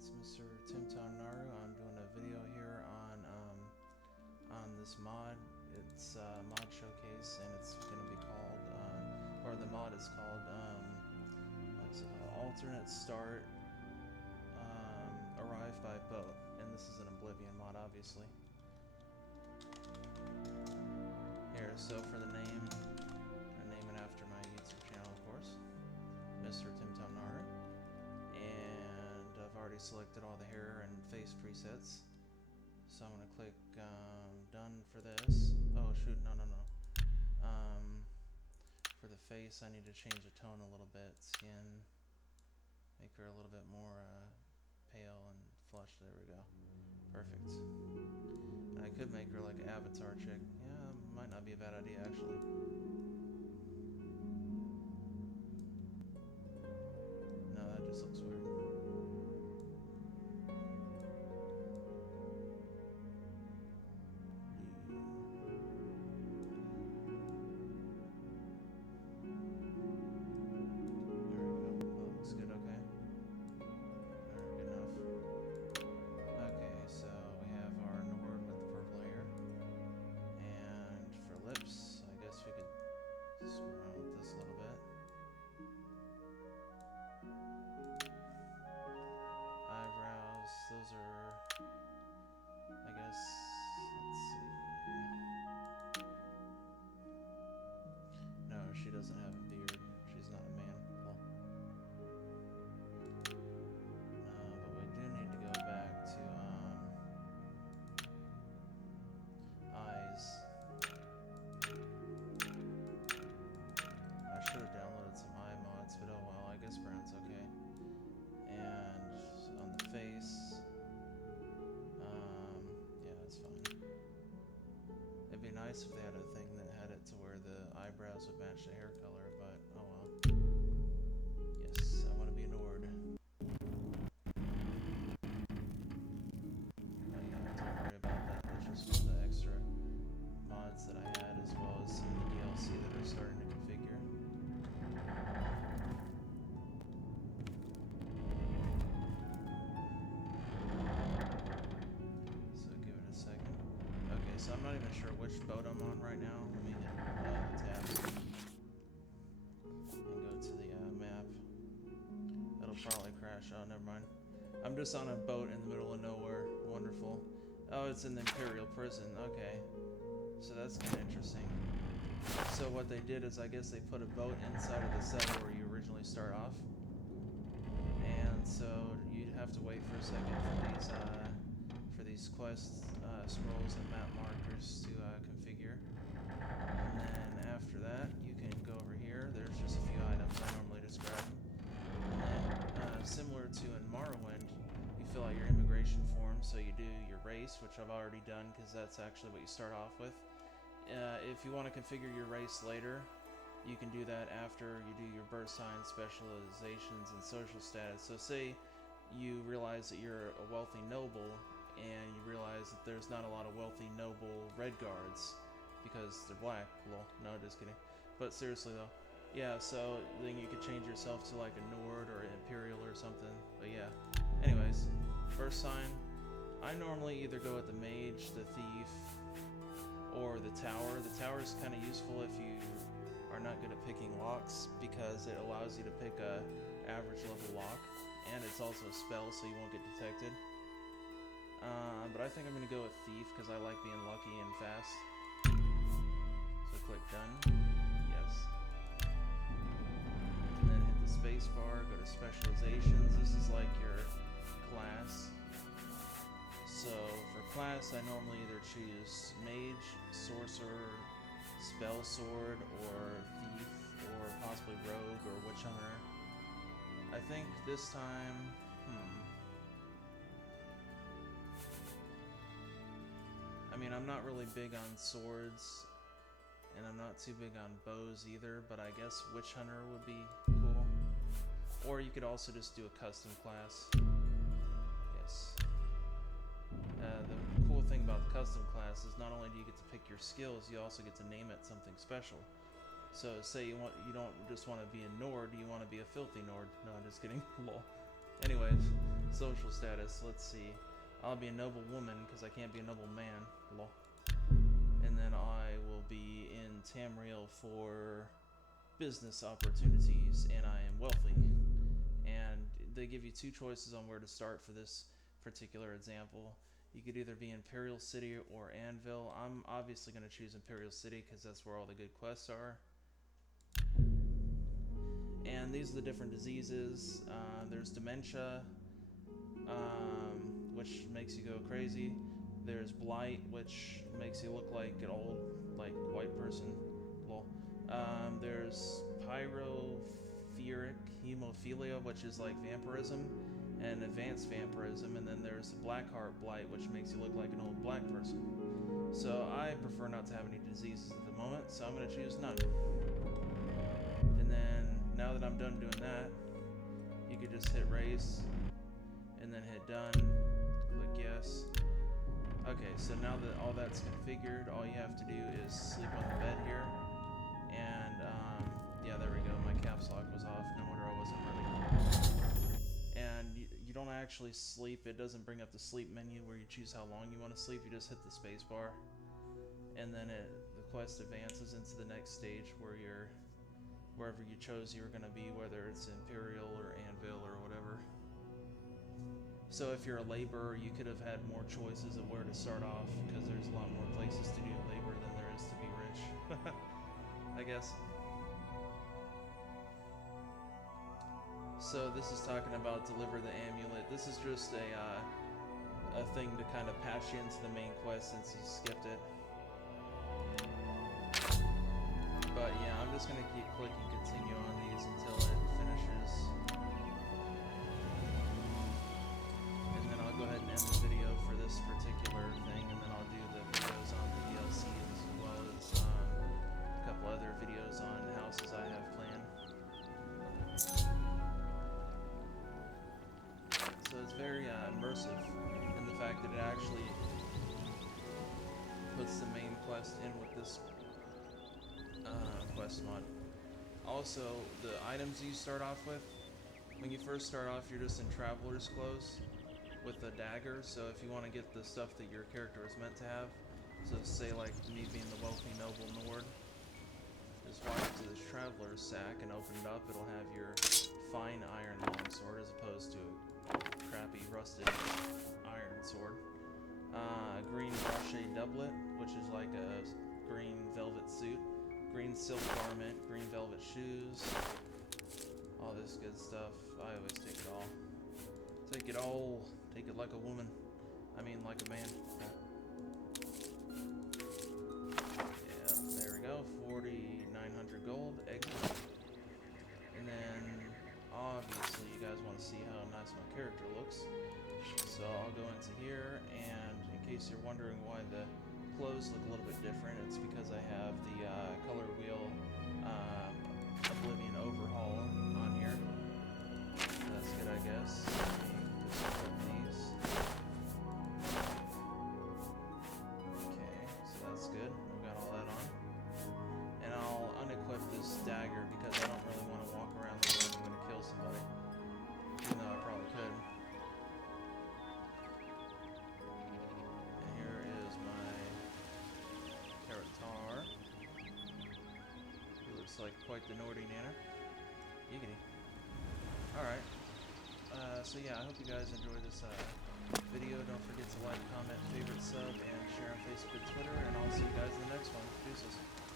it's MrTimtomnaru. I'm doing a video here on this mod. It's a mod showcase, and it's going to be called, or the mod is called, what is it called? Alternate Start, Arrive by Boat, and this is an Oblivion mod, obviously. Here, so for the name, I name it after my YouTube channel, of course, MrTimtomnaru, and I've already selected all the hair and face presets, so I'm going to click done for this. Oh shoot, no. For the face, I need to change the tone a little bit. Skin, make her a little bit more pale and flush. There we go. Perfect. And I could make her like an avatar chick. Yeah, might not be a bad idea actually. No, that just looks weird. We could screw around with this a little bit. Eyebrows, those are, I guess, let's see. No, she doesn't have a beard. She's not a man. Well, but we do need to go back to eyes. I should have downloaded some eye mods, but oh well, I guess brown's okay. And on the face, yeah, that's fine. It'd be nice if they had a thing that had it to where the eyebrows would match the hair color, but oh well. Yes, I want to be an Nord. But yeah, don't worry about that. That's just one of the extra mods that I had, as well as some of the DLC that are starting to configure. So give it a second. Okay, so I'm not even sure which boat I'm on right now. Let me hit tabs and go to the map. It'll probably crash. Oh, never mind. I'm just on a boat in the middle of nowhere. Wonderful. Oh, it's in the Imperial prison. Okay. So that's kind of interesting. So what they did is, I guess they put a boat inside of the cell where you originally start off, and so you'd have to wait for a second for these quest scrolls and map markers to configure, and then after that you can go over here. There's just a few items I normally describe, and then similar to in Morrowind, you fill out your immigration form. So you do your race, which I've already done because that's actually what you start off with. If you want to configure your race later, you can do that after you do your birth sign, specializations, and social status. So say you realize that you're a wealthy noble, and you realize that there's not a lot of wealthy noble red guards because they're black. Well, no, just kidding. But seriously though, yeah, so then you could change yourself to like a Nord or an Imperial or something. But yeah, anyways, birth sign, I normally either go with the mage, the thief, or the tower. The tower is kind of useful if you are not good at picking locks, because it allows you to pick a average level lock, and it's also a spell, so you won't get detected. But I think I'm going to go with thief because I like being lucky and fast. So click done. Yes. And then hit the space bar, go to specializations. This is like your class. So for class, I normally either choose mage, sorcerer, spell sword, or thief, or possibly rogue or witch hunter. I think this time, I mean, I'm not really big on swords, and I'm not too big on bows either, but I guess witch hunter would be cool. Or you could also just do a custom class. Yes. The cool thing about the custom class is not only do you get to pick your skills, you also get to name it something special. So say you don't just want to be a Nord, you want to be a filthy Nord. No, I'm just kidding. Lol. Anyways, Social status, let's see. I'll be a noble woman because I can't be a noble man. Lol. And then I will be in Tamriel for business opportunities, and I am wealthy. And they give you two choices on where to start for this particular example. You could either be Imperial City or Anvil. I'm obviously going to choose Imperial City because that's where all the good quests are. And these are the different diseases. There's dementia, which makes you go crazy. There's blight, which makes you look like an old, like, white person. Lol. There's pyrophoric hemophilia, which is like vampirism, and advanced vampirism. And then there's Blackheart blight, which makes you look like an old black person. So I prefer not to have any diseases at the moment, so I'm going to choose none. And then, now that I'm done doing that, you could just hit raise, and then hit done, click yes. Okay, so now that all that's configured, all you have to do is sleep on the bed here, and yeah, there we go, my caps lock was off, no wonder I wasn't running. And you don't actually sleep, it doesn't bring up the sleep menu where you choose how long you want to sleep, you just hit the space bar, and then the quest advances into the next stage where you're wherever you chose you were going to be, whether it's Imperial or Anvil or whatever. So if you're a laborer, you could have had more choices of where to start off, because there's a lot more places to do labor than there is to be rich. I guess. So this is talking about deliver the amulet. This is just a thing to kind of patch you into the main quest since you skipped it. But yeah, I'm just going to keep clicking continue on these until it finishes. And then I'll go ahead and end the video for this particular thing, and then I'll do the videos on the DLC as well as a couple other videos on houses I have planned. So it's very immersive in the fact that it actually puts the main quest in with this quest mod. Also, the items you start off with, when you first start off, you're just in traveler's clothes with a dagger. So if you want to get the stuff that your character is meant to have, so say like me being the wealthy noble Nord, just walk into this traveler's sack and open it up. It'll have your fine iron longsword as opposed to a crappy rusted iron sword. Green brochet doublet, which is like a green velvet suit. Green silk garment, green velvet shoes, all this good stuff. I always take it all. Take it all. Take it like a woman. I mean, like a man. Yeah, there we go. 4,900 gold. Exit. And then, obviously, you guys want to see how nice my character looks. So I'll go into here, and in case you're wondering why the clothes look a little bit different, it's because I have the color wheel Oblivion overhaul on here. So that's good, I guess. Just equip these. Okay, so that's good. We've got all that on. And I'll unequip this dagger because I don't really want to walk around like I'm going to kill somebody. Even though I probably could. Like quite the Nordy Nana. Giggity. Alright. So yeah, I hope you guys enjoyed this video. Don't forget to like, comment, favorite, sub, and share on Facebook and Twitter. And I'll see you guys in the next one. Deuces.